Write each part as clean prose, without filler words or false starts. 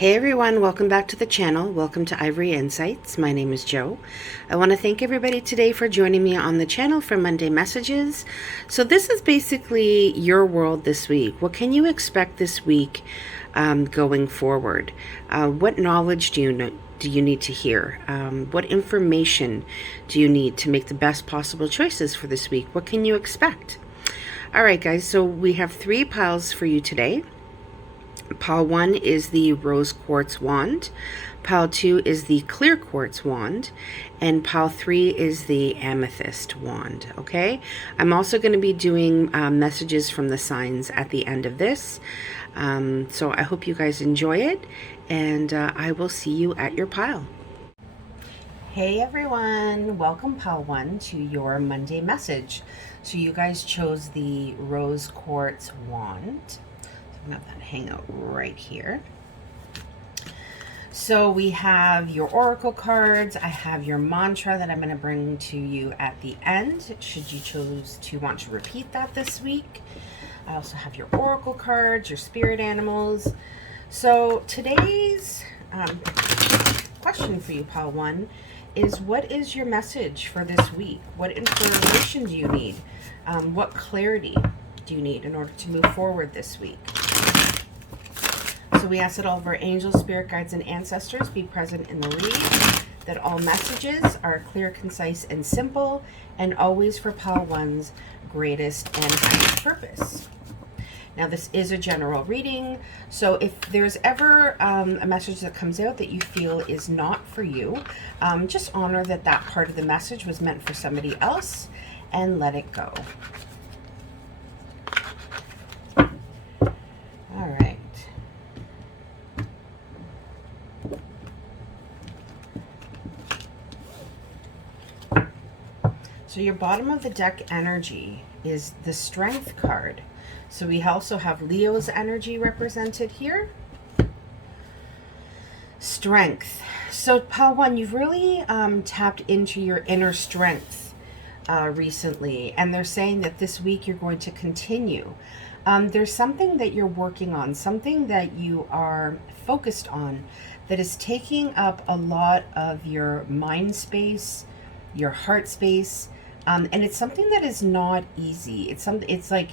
Hey everyone, welcome back to the channel. Welcome to Ivory Insights. My name is Joe. I want to thank everybody today for joining me on the channel for Monday messages. So this is basically your world this week. What can you expect this week going forward? What knowledge do you need to hear? What information do you need to make the best possible choices for this week? What can you expect? All right, guys, so we have 3 piles for you today. Pile 1 is the rose quartz wand, pile 2 is the clear quartz wand, and pile 3 is the amethyst wand. Okay, I'm also going to be doing messages from the signs at the end of this, so I hope you guys enjoy it, and I will see you at your pile. Hey everyone, welcome pile 1 to your Monday message. So you guys chose the rose quartz wand. I'm going to have that hang out right here. So we have your oracle cards. I have your mantra that I'm going to bring to you at the end, should you choose to want to repeat that this week. I also have your oracle cards, your spirit animals. So today's question for you, pile 1, is what is your message for this week? What information do you need? What clarity do you need in order to move forward this week? So we ask that all of our angels, spirit guides, and ancestors be present in the read, that all messages are clear, concise, and simple, and always for pile 1's greatest and highest purpose. Now this is a general reading, so if there's ever a message that comes out that you feel is not for you, just honor that that part of the message was meant for somebody else and let it go. All right. So your bottom of the deck energy is the Strength card. So we also have Leo's energy represented here. Strength. So pile 1, you've really tapped into your inner strength recently. And they're saying that this week you're going to continue. There's something that you're working on, something that you are focused on that is taking up a lot of your mind space, your heart space. And it's something that is not easy. It's like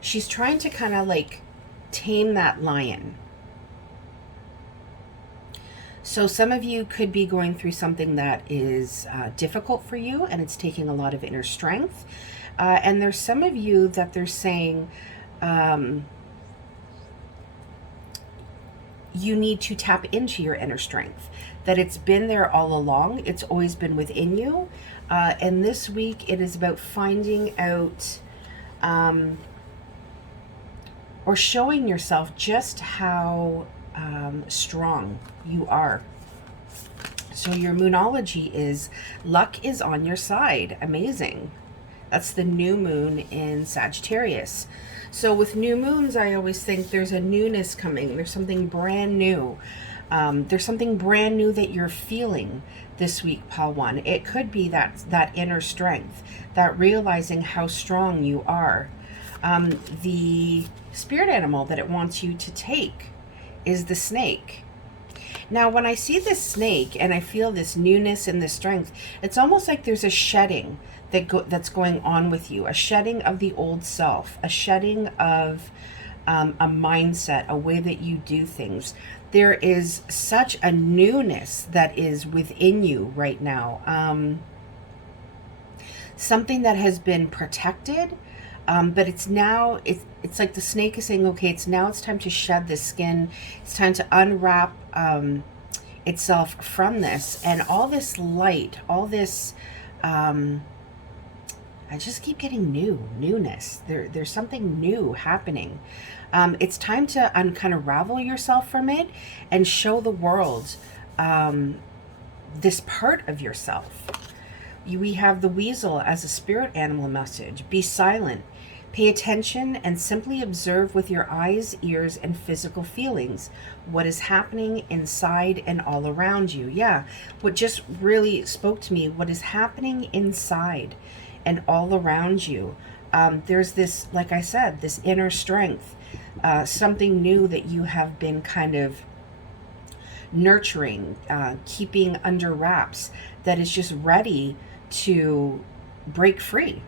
she's trying to kind of like tame that lion. So some of you could be going through something that is difficult for you, and it's taking a lot of inner strength. And there's some of you that they're saying you need to tap into your inner strength, that it's been there all along. It's always been within you. And this week it is about finding out or showing yourself just how strong you are. So your moonology is luck is on your side. Amazing. That's the new moon in Sagittarius. So with new moons, I always think there's a newness coming. There's something brand new. There's something brand new that you're feeling this week, pile 1. It could be that inner strength, that realizing how strong you are. The spirit animal that it wants you to take is the snake. Now, when I see this snake and I feel this newness and this strength, it's almost like there's a shedding that's going on with you, a shedding of the old self, a shedding of a mindset, a way that you do things. There is such a newness that is within you right now. Something that has been protected, but it's now, it's like the snake is saying, okay, it's time to shed the skin. It's time to unwrap itself from this. And all this light, all this, I just keep getting newness. There's something new happening. It's time to kind of unravel yourself from it and show the world this part of yourself. We have the weasel as a spirit animal message. Be silent. Pay attention and simply observe with your eyes, ears, and physical feelings what is happening inside and all around you. Yeah, what just really spoke to me, what is happening inside and all around you. There's this, like I said, this inner strength, something new that you have been kind of nurturing, keeping under wraps, that is just ready to break free.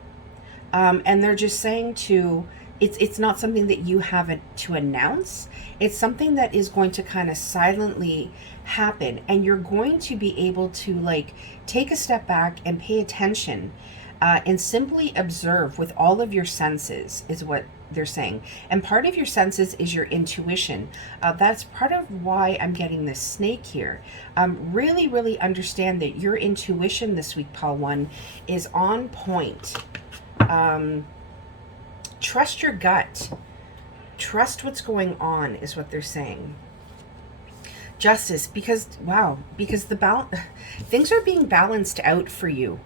And they're just saying to, it's not something that you have to announce. It's something that is going to kind of silently happen, and you're going to be able to like take a step back and pay attention, and simply observe with all of your senses, is what they're saying. And part of your senses is your intuition. That's part of why I'm getting this snake here. Really, really understand that your intuition this week, Pal 1, is on point. Trust your gut. Trust what's going on, is what they're saying. Justice, because, wow, because things are being balanced out for you,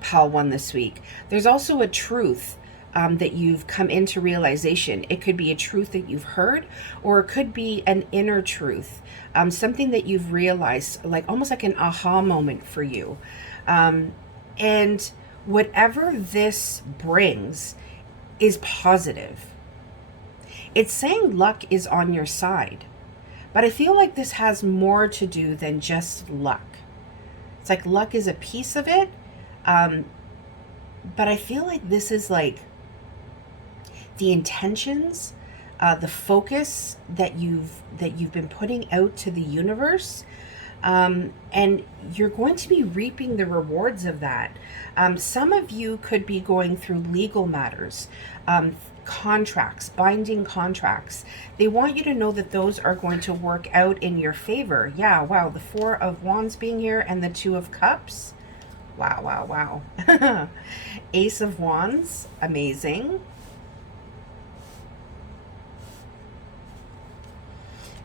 Pal 1, this week. There's also a truth that you've come into realization. It could be a truth that you've heard, or it could be an inner truth, something that you've realized, like almost like an aha moment for you. And whatever this brings is positive. It's saying luck is on your side, but I feel like this has more to do than just luck. It's like luck is a piece of it, but I feel like this is like the intentions, the focus that you've been putting out to the universe, and you're going to be reaping the rewards of that. Some of you could be going through legal matters, contracts, binding contracts. They want you to know that those are going to work out in your favor. Yeah, wow, the 4 of Wands being here and the 2 of Cups. Wow, wow, wow. Ace of Wands, amazing.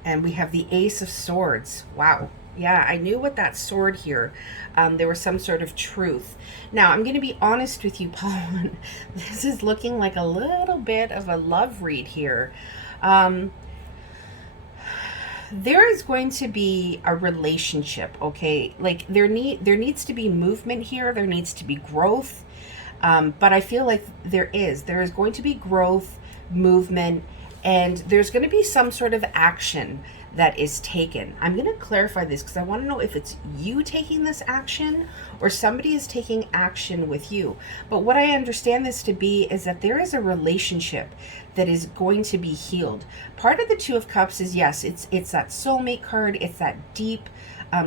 And we have the Ace of Swords. Wow. Yeah, I knew with that sword here, there was some sort of truth. Now, I'm going to be honest with you, Paul. This is looking like a little bit of a love read here. There is going to be a relationship, okay? Like there needs to be movement here. There needs to be growth. But I feel like there is going to be growth, movement, and there's going to be some sort of action that is taken. I'm going to clarify this because I want to know if it's you taking this action or somebody is taking action with you. But what I understand this to be is that there is a relationship that is going to be healed. Part of the 2 of Cups is, yes, it's that soulmate card. It's that deep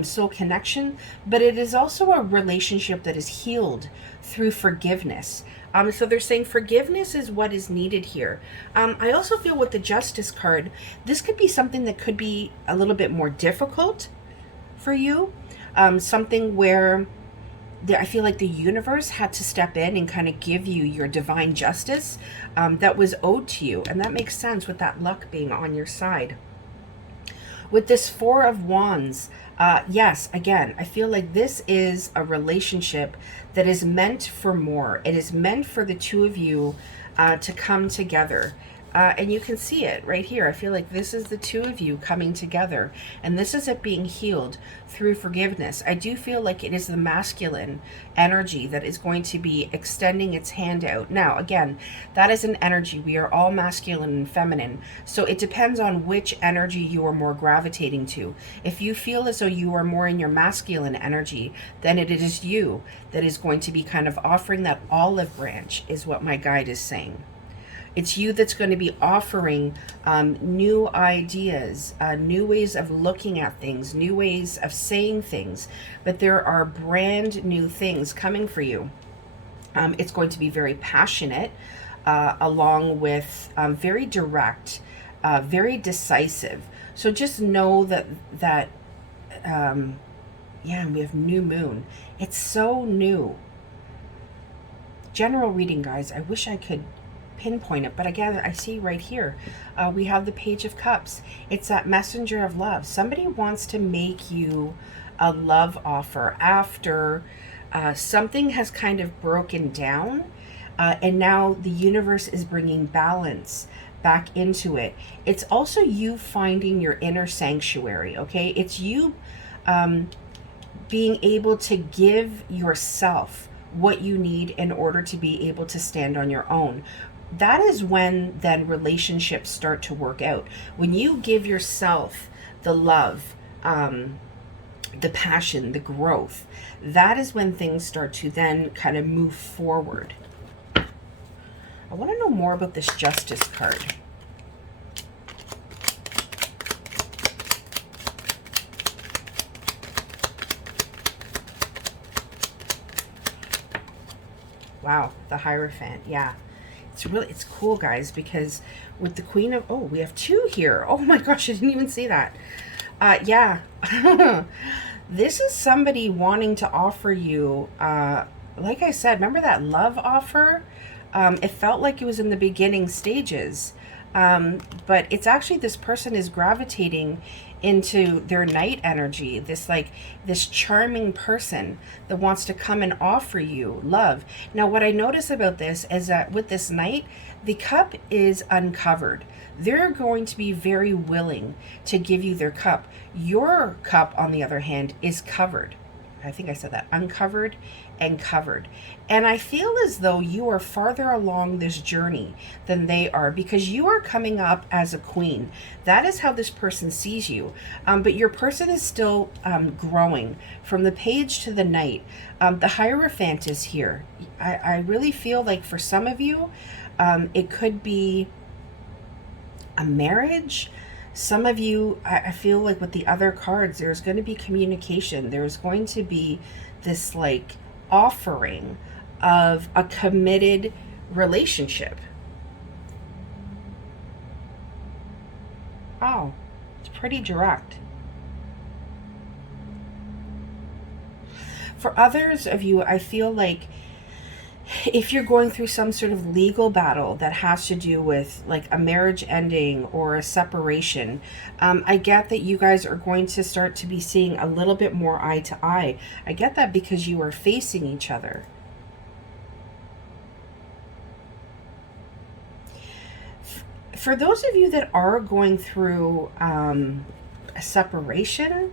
soul connection, but it is also a relationship that is healed through forgiveness. So they're saying forgiveness is what is needed here. I also feel with the Justice card, this could be something that could be a little bit more difficult for you. Something where I feel like the universe had to step in and kind of give you your divine justice that was owed to you. And that makes sense with that luck being on your side. With this 4 of Wands, yes, again, I feel like this is a relationship that is meant for more. It is meant for the 2 of you to come together. And you can see it right here. I feel like this is the 2 of you coming together. And this is it being healed through forgiveness. I do feel like it is the masculine energy that is going to be extending its hand out. Now, again, that is an energy. We are all masculine and feminine. So it depends on which energy you are more gravitating to. If you feel as though you are more in your masculine energy, then it is you that is going to be kind of offering that olive branch, is what my guide is saying. It's you that's going to be offering new ideas, new ways of looking at things, new ways of saying things. But there are brand new things coming for you. It's going to be very passionate, along with very direct, very decisive. So just know that yeah, we have new moon. It's so new. General reading, guys. I wish I could pinpoint it, but again, I see right here we have the Page of Cups. It's that messenger of love. Somebody wants to make you a love offer after something has kind of broken down, and now the universe is bringing balance back into it. It's also you finding your inner sanctuary, okay? It's you being able to give yourself what you need in order to be able to stand on your own. That is when then relationships start to work out. When you give yourself the love, the passion, the growth. That is when things start to then kind of move forward. I want to know more about this Justice card. Wow, the Hierophant, yeah. It's cool, guys, because with the Queen of, oh, we have two here. Oh my gosh, I didn't even see that. Yeah. This is somebody wanting to offer you, like I said, remember that love offer? It felt like it was in the beginning stages. But it's actually, this person is gravitating into their night energy, this charming person that wants to come and offer you love. Now, what I notice about this is that with this knight, the cup is uncovered. They're going to be very willing to give you their cup. Your cup, on the other hand, is covered. I think I said that, uncovered and covered. And I feel as though you are farther along this journey than they are, because you are coming up as a queen. That is how this person sees you. But your person is still growing from the page to the knight. The Hierophant is here. I really feel like for some of you, it could be a marriage. Some of you, I feel like with the other cards, there's going to be communication. There's going to be this like offering of a committed relationship. Oh, it's pretty direct. For others of you, I feel like if you're going through some sort of legal battle that has to do with like a marriage ending or a separation, I get that you guys are going to start to be seeing a little bit more eye to eye. I get that because you are facing each other. For those of you that are going through a separation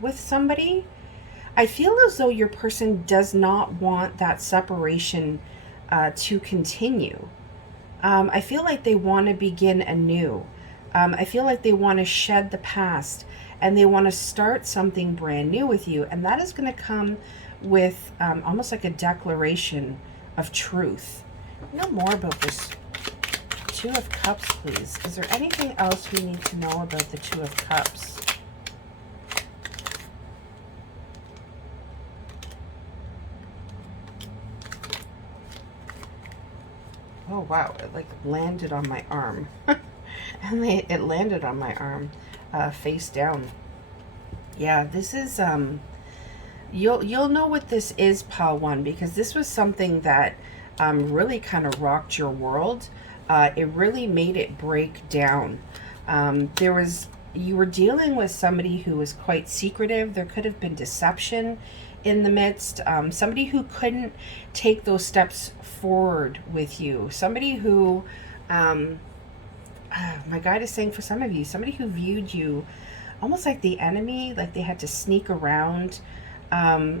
with somebody, I feel as though your person does not want that separation to continue. I feel like they want to begin anew. I feel like they want to shed the past and they want to start something brand new with you. And that is going to come with almost like a declaration of truth. Know more about this Two of Cups, please. Is there anything else we need to know about the Two of Cups? Oh wow, it like landed on my arm. And it landed on my arm face down. Yeah, this is you'll know what this is, Pile One, because this was something that really kind of rocked your world. It really made it break down. You were dealing with somebody who was quite secretive. There could have been deception in the midst. Somebody who couldn't take those steps forward with you. Somebody who, my guide is saying for some of you, somebody who viewed you almost like the enemy, like they had to sneak around. But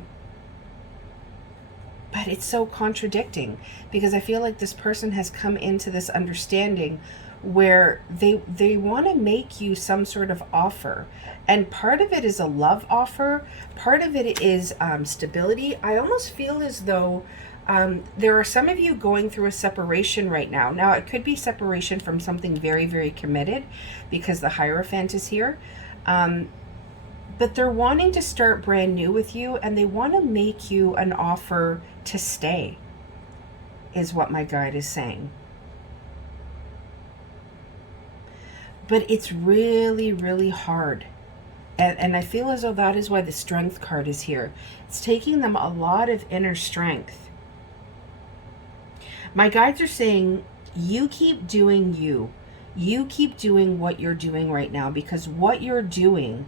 it's so contradicting, because I feel like this person has come into this understanding where they want to make you some sort of offer, and part of it is a love offer, part of it is stability. I almost feel as though there are some of you going through a separation right now. Now it could be separation from something very, very committed, because the Hierophant is here, but they're wanting to start brand new with you, and they want to make you an offer to stay, is what my guide is saying. But it's really, really hard. And I feel as though that is why the Strength card is here. It's taking them a lot of inner strength. My guides are saying, you keep doing you. You keep doing what you're doing right now, because what you're doing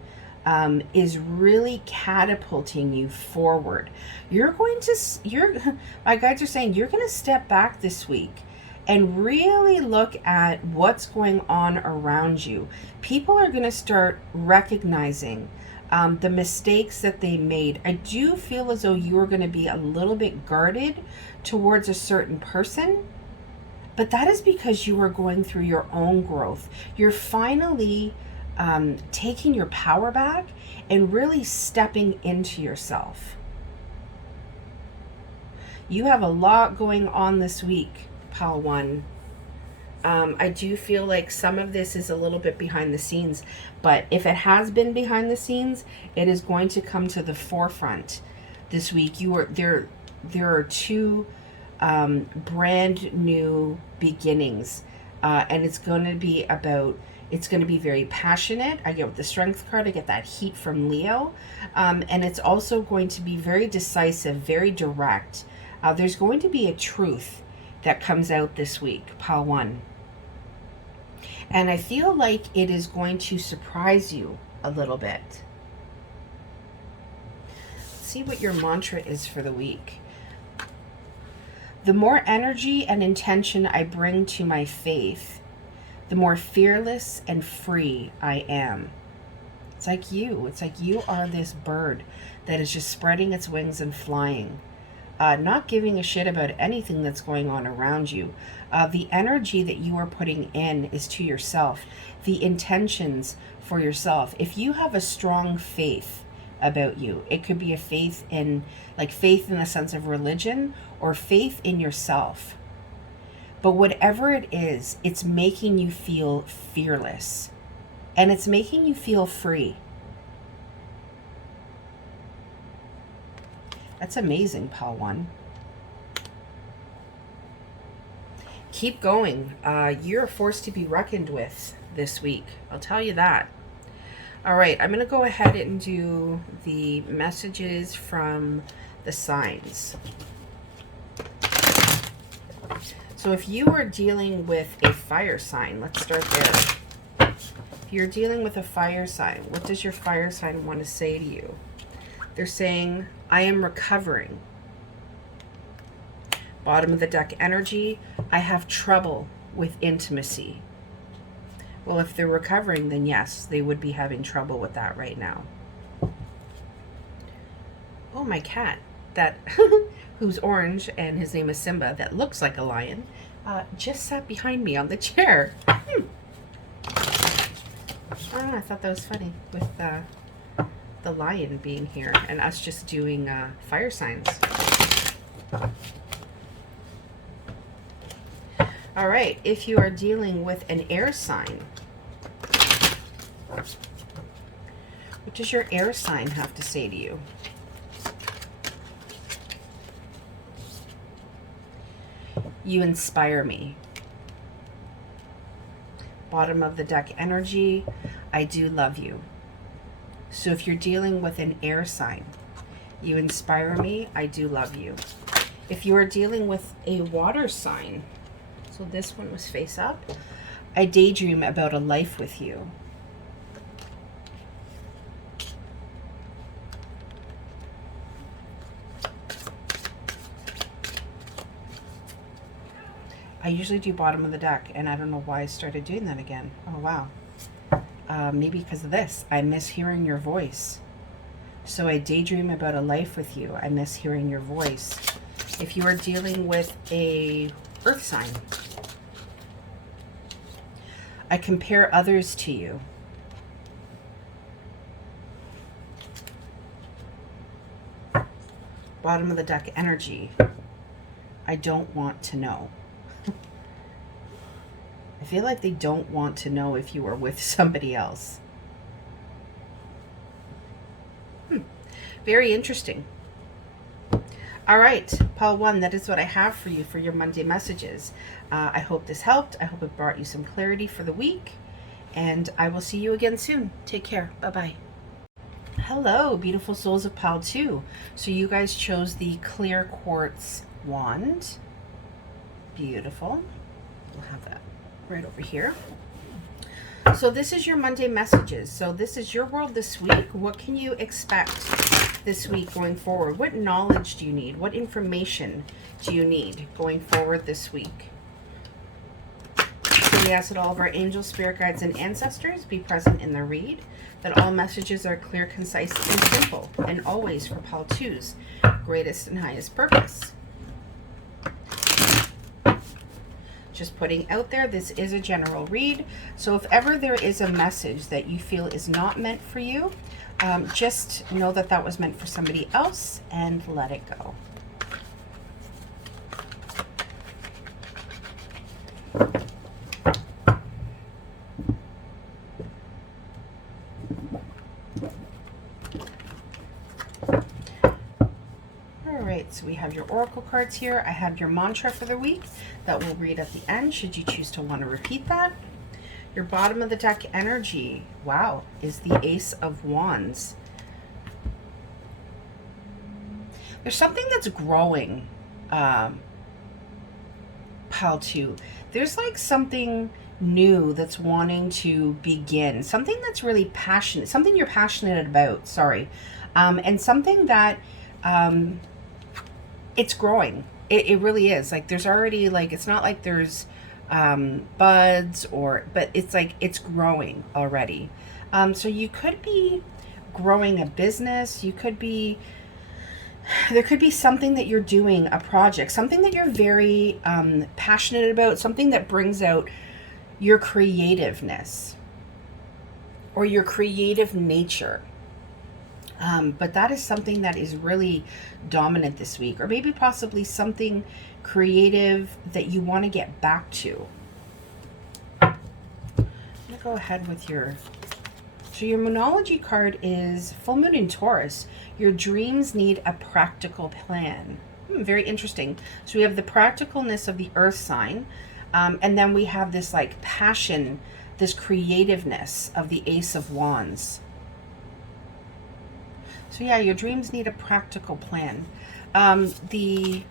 is really catapulting you forward. My guides are saying, you're going to step back this week and really look at what's going on around you. People are going to start recognizing the mistakes that they made. I do feel as though you are going to be a little bit guarded towards a certain person, but that is because you are going through your own growth. You're finally taking your power back and really stepping into yourself. You have a lot going on this week, Pile 1. I do feel like some of this is a little bit behind the scenes, but if it has been behind the scenes, it is going to come to the forefront this week. There are two brand new beginnings, and it's going to be very passionate. I get with the Strength card, I get that heat from Leo, and it's also going to be very decisive, very direct. There's going to be a truth that comes out this week, Pile 1. And I feel like it is going to surprise you a little bit. Let's see what your mantra is for the week. The more energy and intention I bring to my faith, the more fearless and free I am. It's like you. It's like you are this bird that is just spreading its wings and flying. Not giving a shit about anything that's going on around you. The energy that you are putting in is to yourself. The intentions for yourself. If you have a strong faith about you, it could be a faith in the sense of religion or faith in yourself. But whatever it is, it's making you feel fearless. And it's making you feel free. That's amazing, Pile 1. Keep going. You're a force to be reckoned with this week. I'll tell you that. All right, I'm going to go ahead and do the messages from the signs. So if you are dealing with a fire sign, let's start there. If you're dealing with a fire sign, what does your fire sign want to say to you? They're saying, I am recovering. Bottom of the deck energy, I have trouble with intimacy. Well, if they're recovering, then yes, they would be having trouble with that right now. Oh, my cat, that who's orange and his name is Simba, that looks like a lion, just sat behind me on the chair. I thought that was funny with the lion being here and us just doing fire signs. All right, if you are dealing with an air sign, what does your air sign have to say to you? You inspire me. Bottom of the deck energy, I do love you. So if you're dealing with an air sign, you inspire me, I do love you. If you are dealing with a water sign, so this one was face up, I daydream about a life with you. I usually do bottom of the deck, and I don't know why I started doing that again. Oh, wow. Maybe because of this. I miss hearing your voice. So I daydream about a life with you. I miss hearing your voice. If you are dealing with a earth sign, I compare others to you. Bottom of the deck energy, I don't want to know. I feel like they don't want to know if you are with somebody else. Very interesting. All right, Pile 1, that is what I have for you for your Monday messages. I hope this helped. I hope it brought you some clarity for the week. And I will see you again soon. Take care. Bye-bye. Hello, beautiful souls of Pile 2. So you guys chose the clear quartz wand. Beautiful. We'll have that right over here. So this is your Monday messages. So this is your world this week. What can you expect this week going forward? What knowledge do you need? What information do you need going forward this week? So we ask that all of our angels, spirit guides, and ancestors be present in the read, that all messages are clear, concise, and simple, and always for Pile 2's greatest and highest purpose. Just putting out there, this is a general read. So if ever there is a message that you feel is not meant for you, just know that that was meant for somebody else and let it go. So we have your oracle cards here. I have your mantra for the week that we'll read at the end, should you choose to want to repeat that. Your bottom of the deck energy, wow, is the Ace of Wands. There's something that's growing, Pile 2. There's like something new that's wanting to begin. Something that's really passionate, something you're passionate about, sorry. And something that... it's growing. It really is. Like there's already like, it's not like there's buds but it's like it's growing already. So you could be growing a business. You could be, there could be something that you're doing, a project, something that you're very passionate about, something that brings out your creativeness or your creative nature. But that is something that is really dominant this week, or maybe possibly something creative that you want to get back to. I'm going to go ahead with so your Moonology card is Full Moon in Taurus. Your dreams need a practical plan. Very interesting. So we have the practicalness of the earth sign, and then we have this like passion, this creativeness of the Ace of Wands. So yeah, your dreams need a practical plan. The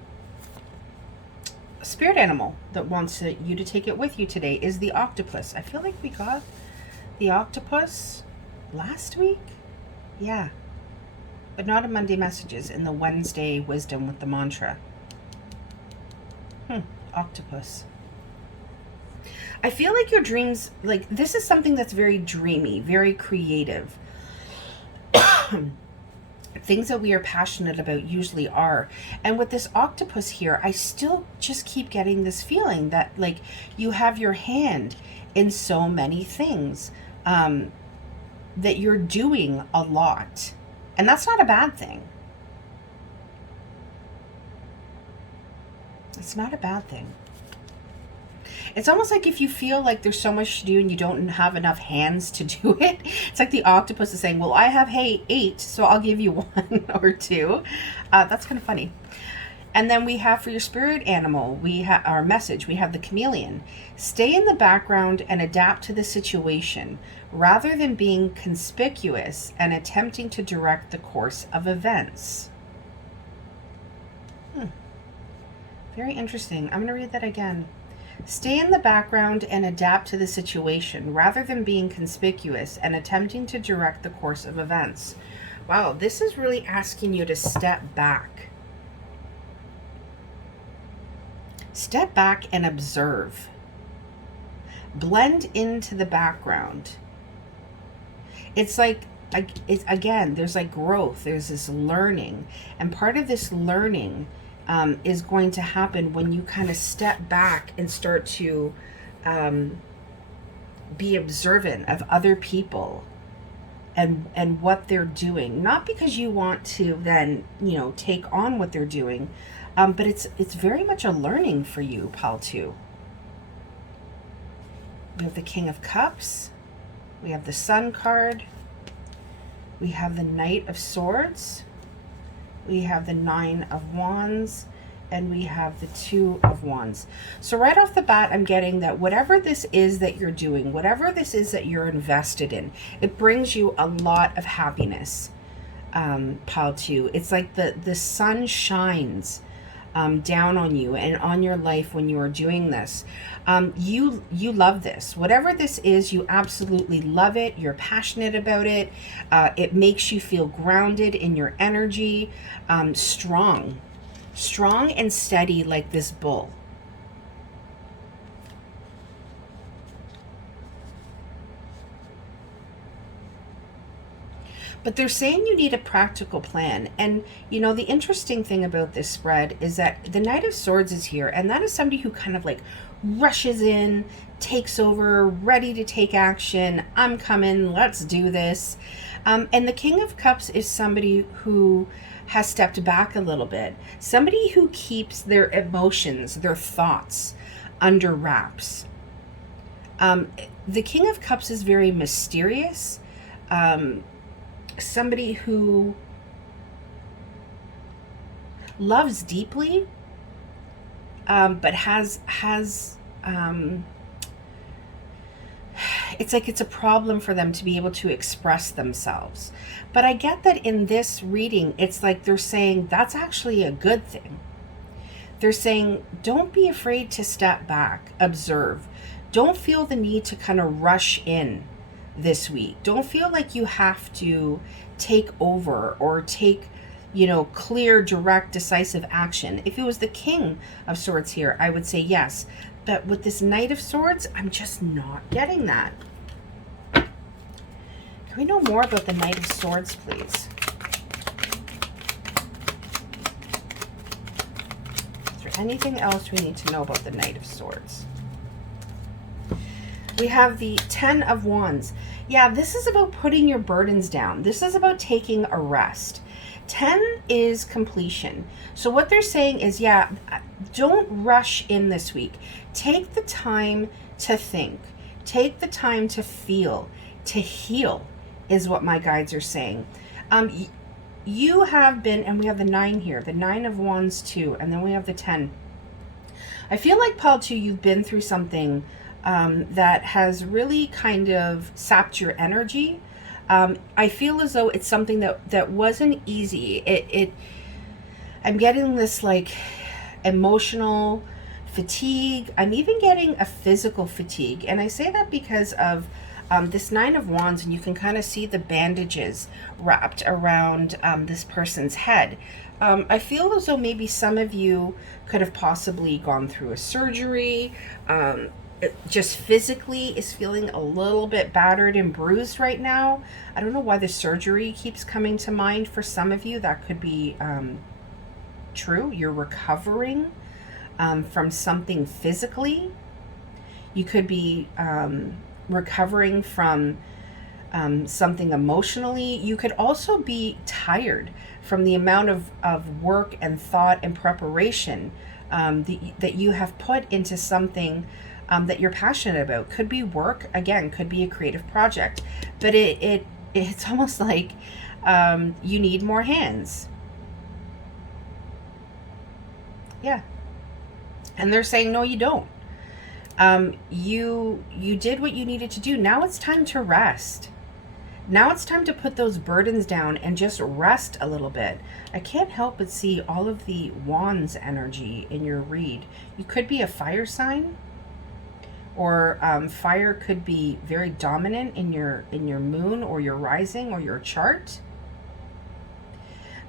spirit animal that wants you to take it with you today is the octopus. I feel like we got the octopus last week. Yeah. But not in Monday messages, in the Wednesday wisdom with the mantra. Octopus. I feel like your dreams, like this is something that's very dreamy, very creative. Things that we are passionate about usually are. And with this octopus here, I still just keep getting this feeling that like you have your hand in so many things, that you're doing a lot. And that's not a bad thing. It's not a bad thing. It's almost like if you feel like there's so much to do and you don't have enough hands to do it, it's like the octopus is saying, well, I have 8, so I'll give you 1 or 2. That's kind of funny. And then we have for your spirit animal, we have our message, we have the chameleon. Stay in the background and adapt to the situation rather than being conspicuous and attempting to direct the course of events. Very interesting. I'm going to read that again. Stay in the background and adapt to the situation rather than being conspicuous and attempting to direct the course of events. Wow, this is really asking you to step back. Step back and observe. Blend into the background. It's like it's, again, there's like growth, there's this learning, and part of this learning is going to happen when you kind of step back and start to be observant of other people and what they're doing. Not because you want to then, you know, take on what they're doing, but it's very much a learning for you, Pile 2. We have the King of Cups. We have the Sun card. We have the Knight of Swords. We have the 9 of Wands. And we have the 2 of Wands. So right off the bat, I'm getting that whatever this is that you're doing, whatever this is that you're invested in, it brings you a lot of happiness, Pile 2. It's like the sun shines down on you and on your life when you are doing this. You love this. Whatever this is, you absolutely love it. You're passionate about it. It makes you feel grounded in your energy, strong and steady like this bull. But they're saying you need a practical plan. And, you know, the interesting thing about this spread is that the Knight of Swords is here. And that is somebody who kind of like rushes in, takes over, ready to take action. I'm coming, let's do this. And the King of Cups is somebody who has stepped back a little bit, somebody who keeps their emotions, their thoughts under wraps. The King of Cups is very mysterious, somebody who loves deeply, but has it's like it's a problem for them to be able to express themselves. But I get that in this reading, it's like they're saying that's actually a good thing. They're saying, don't be afraid to step back, observe. Don't feel the need to kind of rush in this week. Don't feel like you have to take over or take, clear, direct, decisive action. If it was the King of Swords here, I would say yes. But with this Knight of Swords, I'm just not getting that. Can we know more about the Knight of Swords, please? Is there anything else we need to know about the Knight of Swords? We have the Ten of Wands. Yeah, this is about putting your burdens down. This is about taking a rest. 10 is completion. So what they're saying is, yeah, don't rush in this week. Take the time to think. Take the time to feel, to heal, is what my guides are saying. You have been, and we have the 9 here, the 9 of Wands too, and then we have the 10. I feel like, Paul, too, you've been through something that has really kind of sapped your energy. I feel as though it's something that wasn't easy. I'm getting this like emotional fatigue. I'm even getting a physical fatigue. And I say that because of this 9 of Wands, and you can kind of see the bandages wrapped around this person's head. I feel as though maybe some of you could have possibly gone through a surgery. Just physically is feeling a little bit battered and bruised right now. I don't know why the surgery keeps coming to mind for some of you. That could be true. You're recovering from something physically. You could be recovering from something emotionally. You could also be tired from the amount of work and thought and preparation that you have put into something that you're passionate about. Could be work, again, could be a creative project, but it's almost like you need more hands. Yeah. And they're saying, no, you don't. You did what you needed to do. Now it's time to rest. Now it's time to put those burdens down and just rest a little bit. I can't help but see all of the Wands energy in your read. You could be a fire sign, or fire could be very dominant in your moon or your rising or your chart.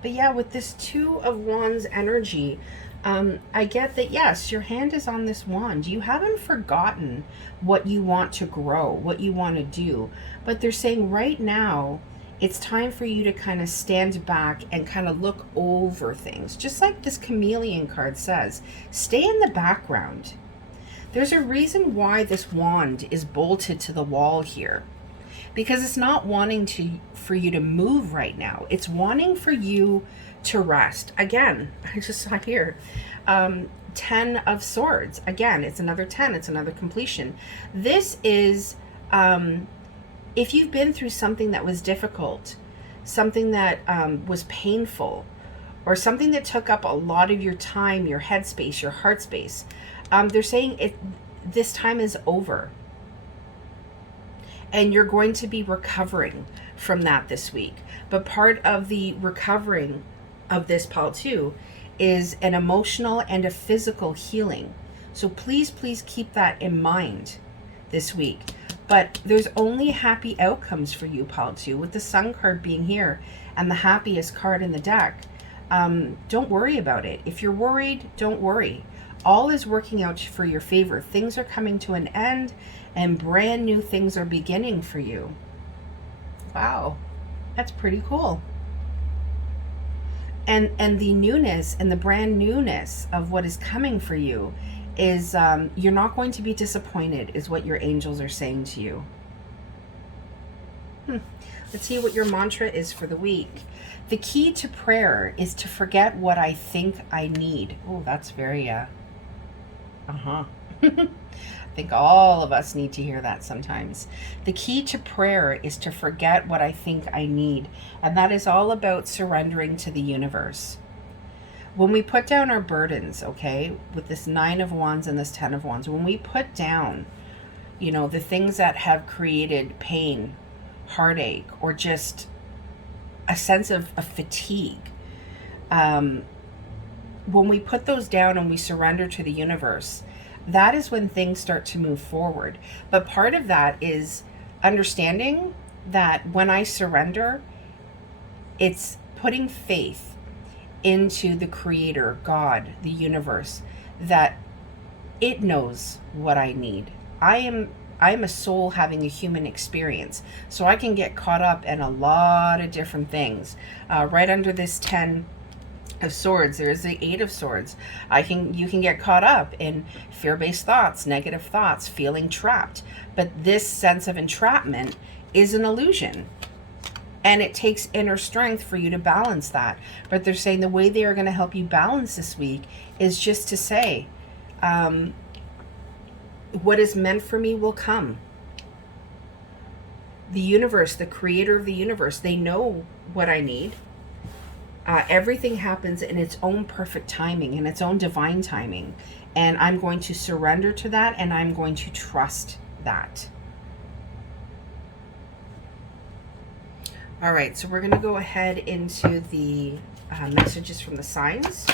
But yeah, with this 2 of Wands energy, I get that, yes, your hand is on this wand. You haven't forgotten what you want to grow, what you want to do. But they're saying right now, it's time for you to kind of stand back and kind of look over things. Just like this chameleon card says, stay in the background. There's a reason why this wand is bolted to the wall here. Because it's not wanting for you to move right now. It's wanting for you to rest. Again, I just saw here, 10 of Swords. Again, it's another 10. It's another completion. This is, if you've been through something that was difficult, something that was painful, or something that took up a lot of your time, your headspace, your heart space, they're saying this time is over. And you're going to be recovering from that this week. But part of the recovering of this, Paul, too, is an emotional and a physical healing. So please, please keep that in mind this week. But there's only happy outcomes for you, Paul, too, with the Sun card being here and the happiest card in the deck. Don't worry about it. If you're worried, don't worry. All is working out for your favor. Things are coming to an end and brand new things are beginning for you. Wow, that's pretty cool. And the newness and the brand newness of what is coming for you is you're not going to be disappointed, is what your angels are saying to you. Let's see what your mantra is for the week. The key to prayer is to forget what I think I need. Oh, that's very, I think all of us need to hear that sometimes. The key to prayer is to forget what I think I need. And that is all about surrendering to the universe. When we put down our burdens, okay, with this 9 of Wands and this 10 of Wands, when we put down, you know, the things that have created pain, heartache, or just a sense of fatigue, when we put those down and we surrender to the universe, that is when things start to move forward. But part of that is understanding that when I surrender, it's putting faith into the Creator, God, the universe, that it knows what I need. I am a soul having a human experience, so I can get caught up in a lot of different things. Right under this 10 of Swords, there's the 8 of Swords. You can get caught up in fear-based thoughts, negative thoughts, feeling trapped. But this sense of entrapment is an illusion. And it takes inner strength for you to balance that. But they're saying the way they are going to help you balance this week is just to say, what is meant for me will come. The universe, the Creator of the universe, they know what I need. Everything happens in its own perfect timing, in its own divine timing. And I'm going to surrender to that, and I'm going to trust that. All right, so we're going to go ahead into the messages from the signs.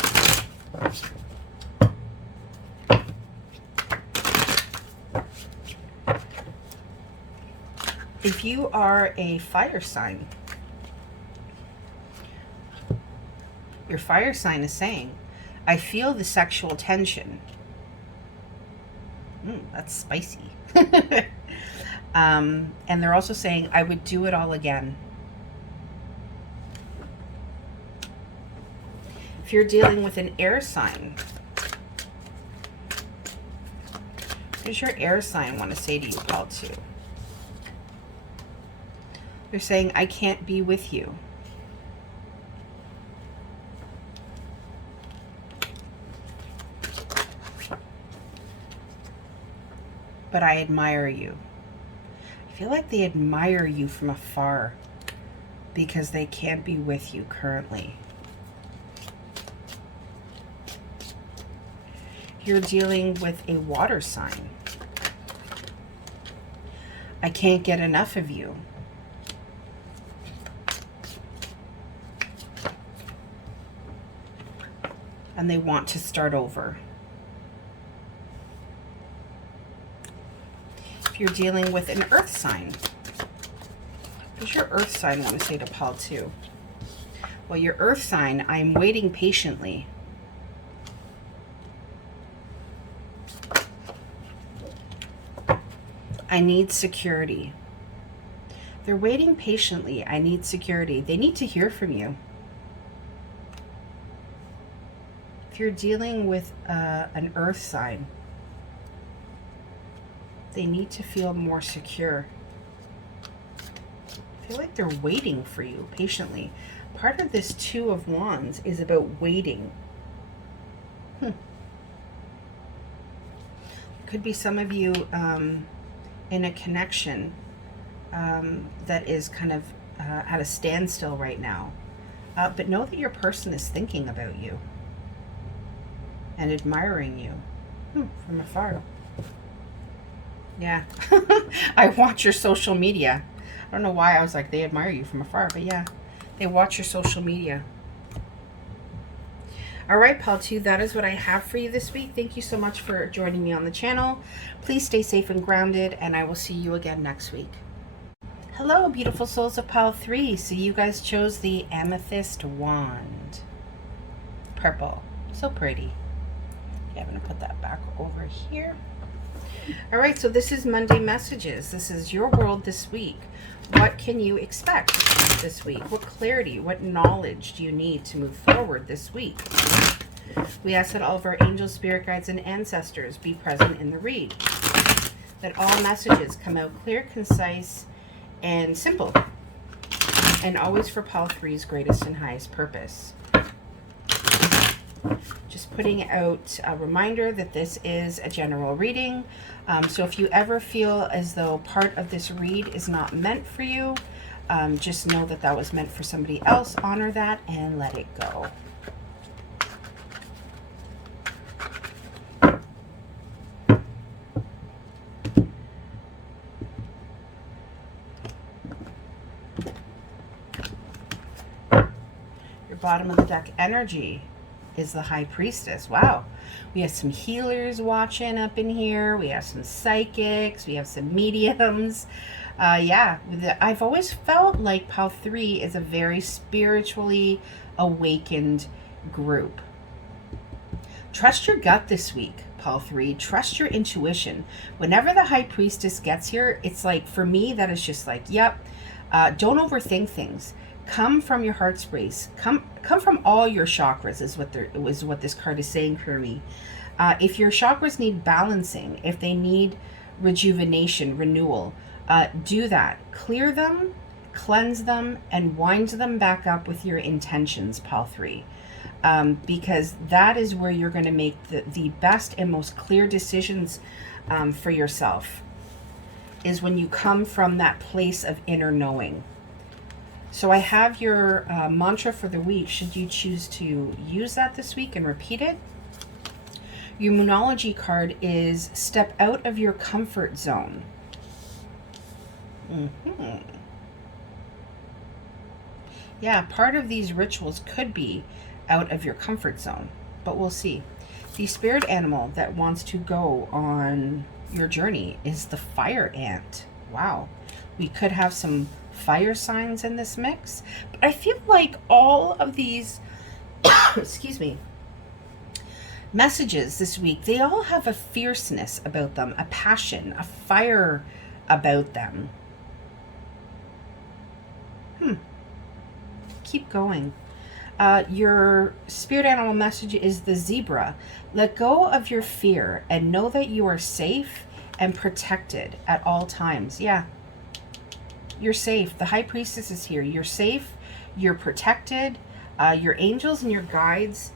If you are a fire sign, your fire sign is saying, I feel the sexual tension. That's spicy. And they're also saying, I would do it all again. If you're dealing with an air sign, what does your air sign want to say to you, Paul, too? They're saying, I can't be with you. But I admire you. I feel like they admire you from afar because they can't be with you currently. You're dealing with a water sign. I can't get enough of you. And they want to start over. If you're dealing with an earth sign, what does your earth sign want to say to Paul too? Well, your earth sign, I'm waiting patiently. I need security. They're waiting patiently. I need security. They need to hear from you. If you're dealing with an earth sign, they need to feel more secure. I feel like they're waiting for you patiently. Part of this 2 of Wands is about waiting. Could be some of you in a connection that is kind of at a standstill right now. But know that your person is thinking about you and admiring you from afar. Yeah. I watch your social media. I don't know why I was like, they admire you from afar, but yeah, they watch your social media. All right, Pal 2, that is what I have for you this week. Thank you so much for joining me on the channel. Please stay safe and grounded, and I will see you again next week. Hello, beautiful souls of Pal 3. So you guys chose the Amethyst Wand. Purple. So pretty. Okay, I'm going to put that back over here. All right, so this is Monday Messages. This is your world this week. What can you expect this week? What clarity, what knowledge do you need to move forward this week? We ask that all of our angels, spirit guides, and ancestors be present in the read. That all messages come out clear, concise, and simple. And always for Pile 3's greatest and highest purpose. Just putting out a reminder that this is a general reading. So if you ever feel as though part of this read is not meant for you, just know that that was meant for somebody else. Honor that and let it go. Your bottom of the deck energy is the High Priestess. Wow. We have some healers watching up in here. We have some psychics. We have some mediums. Yeah, I've always felt like Pile 3 is a very spiritually awakened group. Trust your gut this week, Pile 3. Trust your intuition. Whenever the High Priestess gets here, it's like, for me, that is just like, yep, don't overthink things. Come from your heart space. Come from all your chakras is what this card is saying for me. If your chakras need balancing, if they need rejuvenation, renewal, do that. Clear them, cleanse them, and wind them back up with your intentions, Pile 3. Because that is where you're going to make the best and most clear decisions for yourself, is when you come from that place of inner knowing. So I have your mantra for the week, should you choose to use that this week and repeat it. Your Moonology card is step out of your comfort zone. Yeah, part of these rituals could be out of your comfort zone, but we'll see. The spirit animal that wants to go on your journey is the fire ant. Wow. We could have some fire signs in this mix, but I feel like all of these excuse me, messages this week, they all have a fierceness about them, a passion, a fire about them. Keep going. Your spirit animal message is the zebra. Let go of your fear and know that you are safe and protected at all times. Yeah, you're safe. The High Priestess is here. You're safe. You're protected. Your angels and your guides,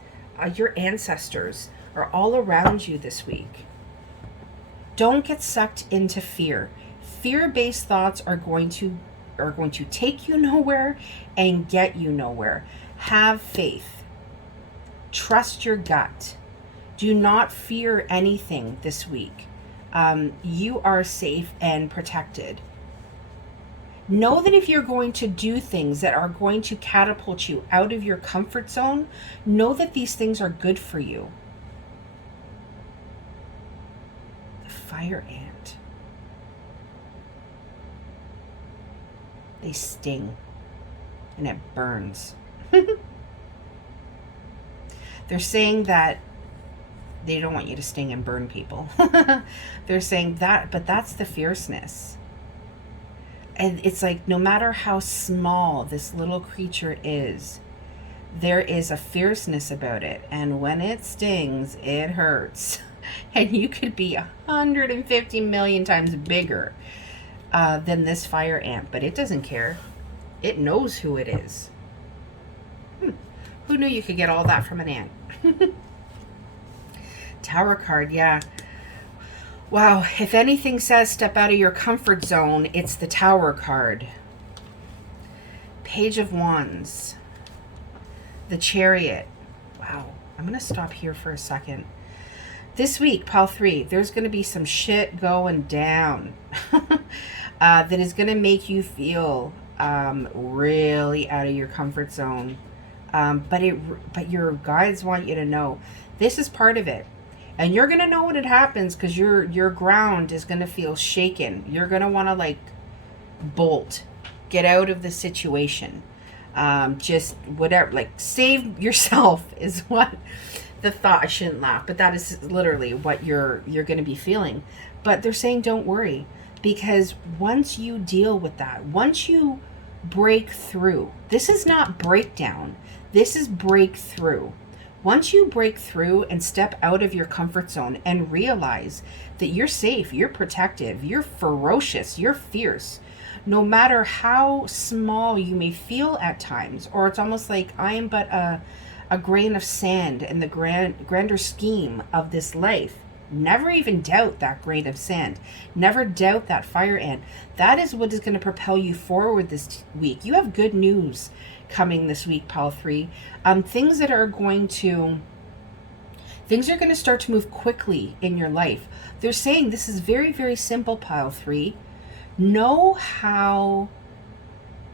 your ancestors are all around you this week. Don't get sucked into fear. Fear-based thoughts are going to take you nowhere and get you nowhere. Have faith. Trust your gut. Do not fear anything this week. You are safe and protected. Know that if you're going to do things that are going to catapult you out of your comfort zone, know that these things are good for you. The fire ant. They sting and it burns. They're saying that they don't want you to sting and burn people. They're saying that, but that's the fierceness. And it's like, no matter how small this little creature is, there is a fierceness about it. And when it stings, it hurts. And you could be 150 million times bigger than this fire ant, but it doesn't care. It knows who it is. Who knew you could get all that from an ant? Tower card, yeah. Wow, if anything says step out of your comfort zone, it's the Tower card. Page of Wands. The Chariot. Wow, I'm going to stop here for a second. This week, Pile 3, there's going to be some shit going down that is going to make you feel really out of your comfort zone. But your guides want you to know this is part of it. And you're going to know when it happens, because your ground is going to feel shaken. You're going to want to like bolt, get out of the situation. Just whatever, like save yourself is what the thought. I shouldn't laugh, but that is literally what you're going to be feeling. But they're saying don't worry, because once you deal with that, once you break through, this is not breakdown. This is breakthrough. Once you break through and step out of your comfort zone and realize that you're safe, you're protective, you're ferocious, you're fierce, no matter how small you may feel at times, or it's almost like I am but a grain of sand in the grander scheme of this life. Never even doubt that grain of sand. Never doubt that fire ant. That is what is going to propel you forward this week. You have good news coming this week, pile 3. Things are going to start to move quickly in your life. They're saying this is very, very simple, pile 3. Know how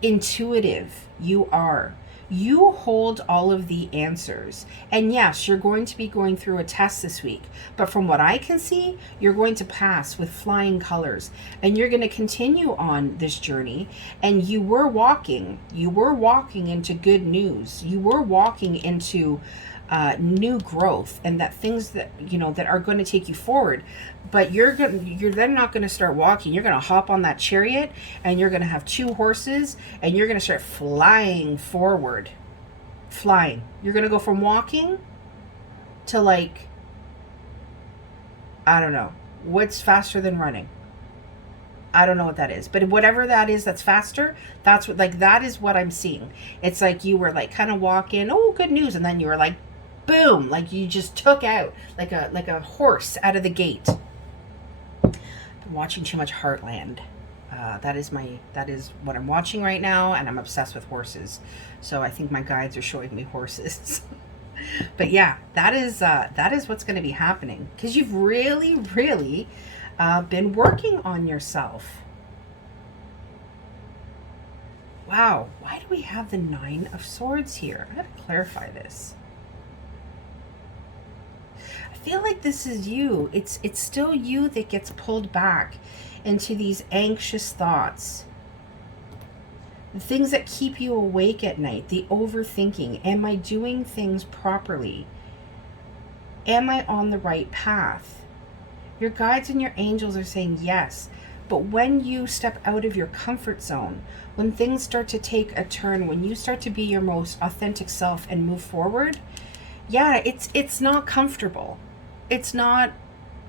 intuitive you are. You hold all of the answers. And yes, you're going to be going through a test this week. But from what I can see, you're going to pass with flying colors. And you're going to continue on this journey. And you were walking into good news. You were walking into new growth, and that things that that are going to take you forward. But you're then not going to start walking. You're going to hop on that chariot, and you're going to have 2 horses, and you're going to start flying forward. Flying. You're going to go from walking to, like, I don't know, what's faster than running? I don't know what that is, but whatever that is that's faster, that's what, like, that is what I'm seeing. It's like you were like kind of walking, oh, good news, and then you were like, boom, like you just took out like a horse out of the gate. I'm watching too much Heartland. That is what I'm watching right now, and I'm obsessed with horses. So I think my guides are showing me horses. But yeah, that is what's going to be happening, because you've really, really been working on yourself. Wow, why do we have the 9 of Swords here? I gotta clarify this. I feel like this is you. It's still you that gets pulled back into these anxious thoughts. The things that keep you awake at night, the overthinking. Am I doing things properly? Am I on the right path? Your guides and your angels are saying yes. But when you step out of your comfort zone, when things start to take a turn, when you start to be your most authentic self and move forward, yeah, it's not comfortable. It's not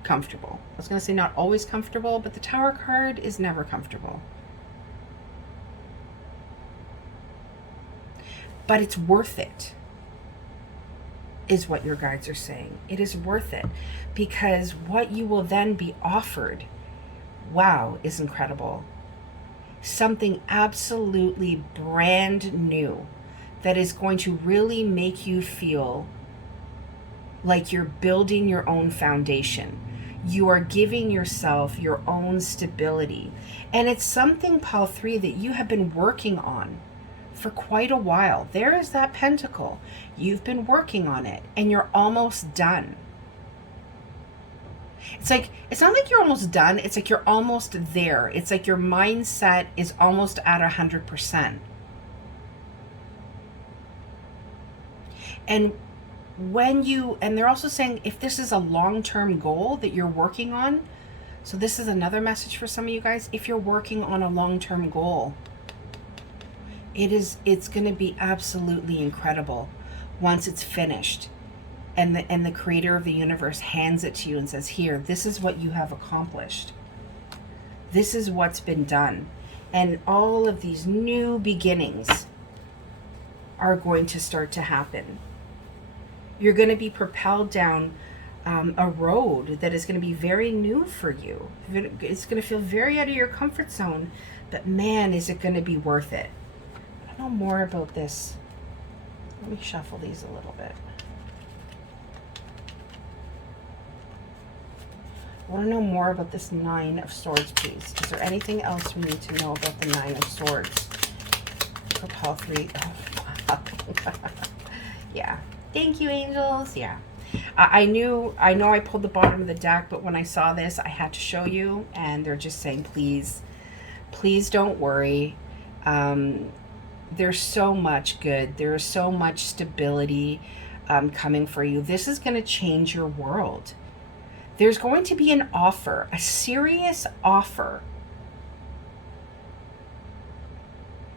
comfortable. I was going to say not always comfortable, but the Tower card is never comfortable. But it's worth it, is what your guides are saying. It is worth it, because what you will then be offered, wow, is incredible. Something absolutely brand new that is going to really make you feel like you're building your own foundation. You are giving yourself your own stability. And it's something, pile 3, that you have been working on for quite a while. There is that pentacle. You've been working on it, and you're almost done. It's like, it's not like you're almost done. It's like you're almost there. It's like your mindset is almost at 100%. And they're also saying, if this is a long-term goal that you're working on, so this is another message for some of you guys. If you're working on a long-term goal, it's going to be absolutely incredible once it's finished, and the creator of the universe hands it to you and says, here, this is what you have accomplished. This is what's been done. And all of these new beginnings are going to start to happen. You're going to be propelled down a road that is going to be very new for you. It's going to feel very out of your comfort zone, but man, is it going to be worth it. I don't know more about this. Let me shuffle these a little bit. I want to know more about this 9 of Swords, please. Is there anything else we need to know about the 9 of Swords? For pile 3. Oh, yeah. Thank you, angels. Yeah. I know I pulled the bottom of the deck, but when I saw this, I had to show you, and they're just saying, please don't worry. There's so much good. There is so much stability coming for you. This is going to change your world. There's going to be an offer, a serious offer,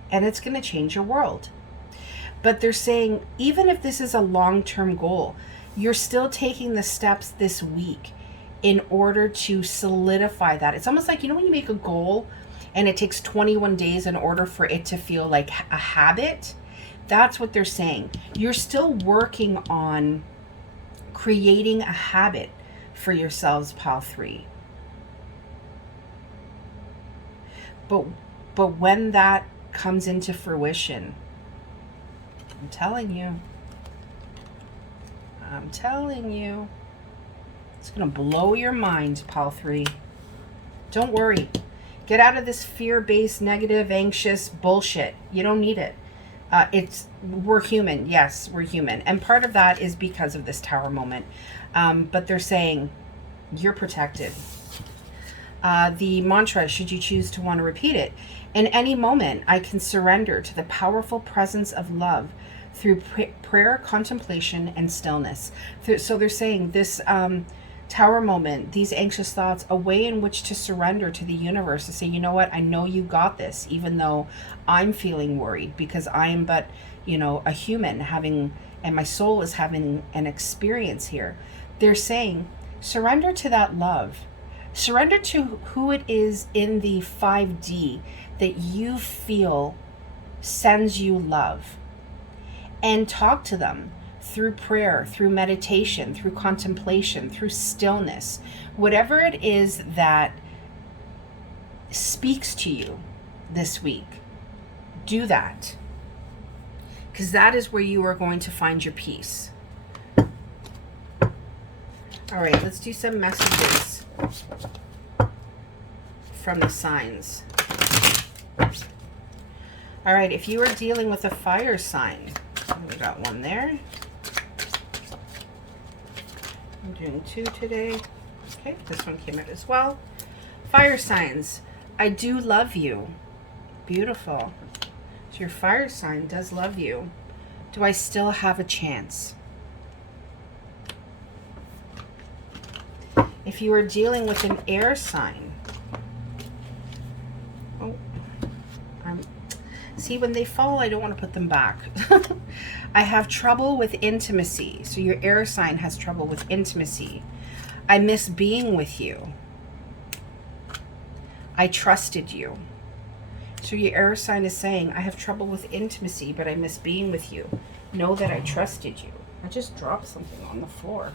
and it's going to change your world. But they're saying, even if this is a long-term goal, you're still taking the steps this week in order to solidify that. It's almost like, when you make a goal and it takes 21 days in order for it to feel like a habit. That's what they're saying. You're still working on creating a habit for yourselves, pile 3. But when that comes into fruition, I'm telling you, it's going to blow your mind, pile 3. Don't worry. Get out of this fear-based, negative, anxious bullshit. You don't need it. We're human. Yes, we're human. And part of that is because of this tower moment. But they're saying you're protected. The mantra, should you choose to want to repeat it, in any moment, I can surrender to the powerful presence of love through prayer, contemplation, and stillness. So they're saying this tower moment, these anxious thoughts, a way in which to surrender to the universe, to say, you know what, I know you got this, even though I'm feeling worried, because I am but, a human and my soul is having an experience here. They're saying, surrender to that love. Surrender to who it is in the 5D that you feel sends you love. And talk to them through prayer, through meditation, through contemplation, through stillness. Whatever it is that speaks to you this week, do that. Because that is where you are going to find your peace. All right, let's do some messages from the signs. All right, if you are dealing with a fire sign, we got one there. I'm doing 2 today. Okay, this one came out as well. Fire signs, I do love you. Beautiful. So your fire sign does love you. Do I still have a chance? If you are dealing with an air sign, see, when they fall, I don't want to put them back. I have trouble with intimacy. So your air sign has trouble with intimacy. I miss being with you. I trusted you. So your air sign is saying, I have trouble with intimacy, but I miss being with you. Know that I trusted you. I just dropped something on the floor.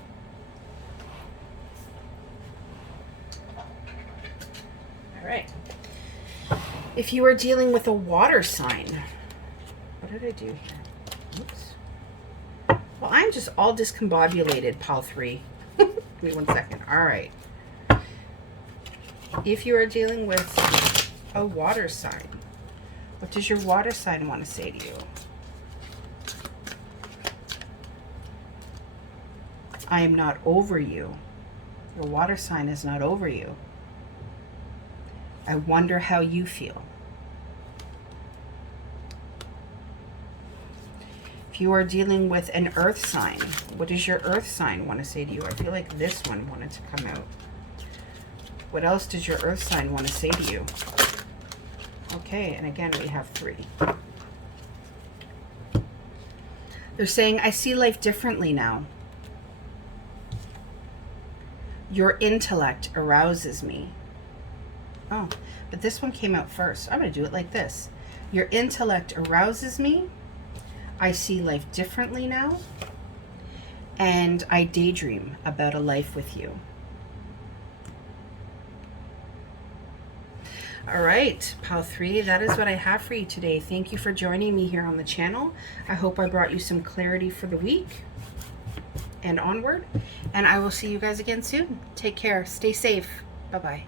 All right. If you are dealing with a water sign, what did I do here? Oops. Well, I'm just all discombobulated, pile 3. Give me 1 second. All right. If you are dealing with a water sign, what does your water sign want to say to you? I am not over you. Your water sign is not over you. I wonder how you feel. If you are dealing with an earth sign, what does your earth sign want to say to you? I feel like this one wanted to come out. What else does your earth sign want to say to you? Okay, and again, we have 3. They're saying, I see life differently now. Your intellect arouses me. Oh, but this one came out first. I'm going to do it like this. Your intellect arouses me. I see life differently now. And I daydream about a life with you. All right, pile 3, that is what I have for you today. Thank you for joining me here on the channel. I hope I brought you some clarity for the week and onward. And I will see you guys again soon. Take care. Stay safe. Bye-bye.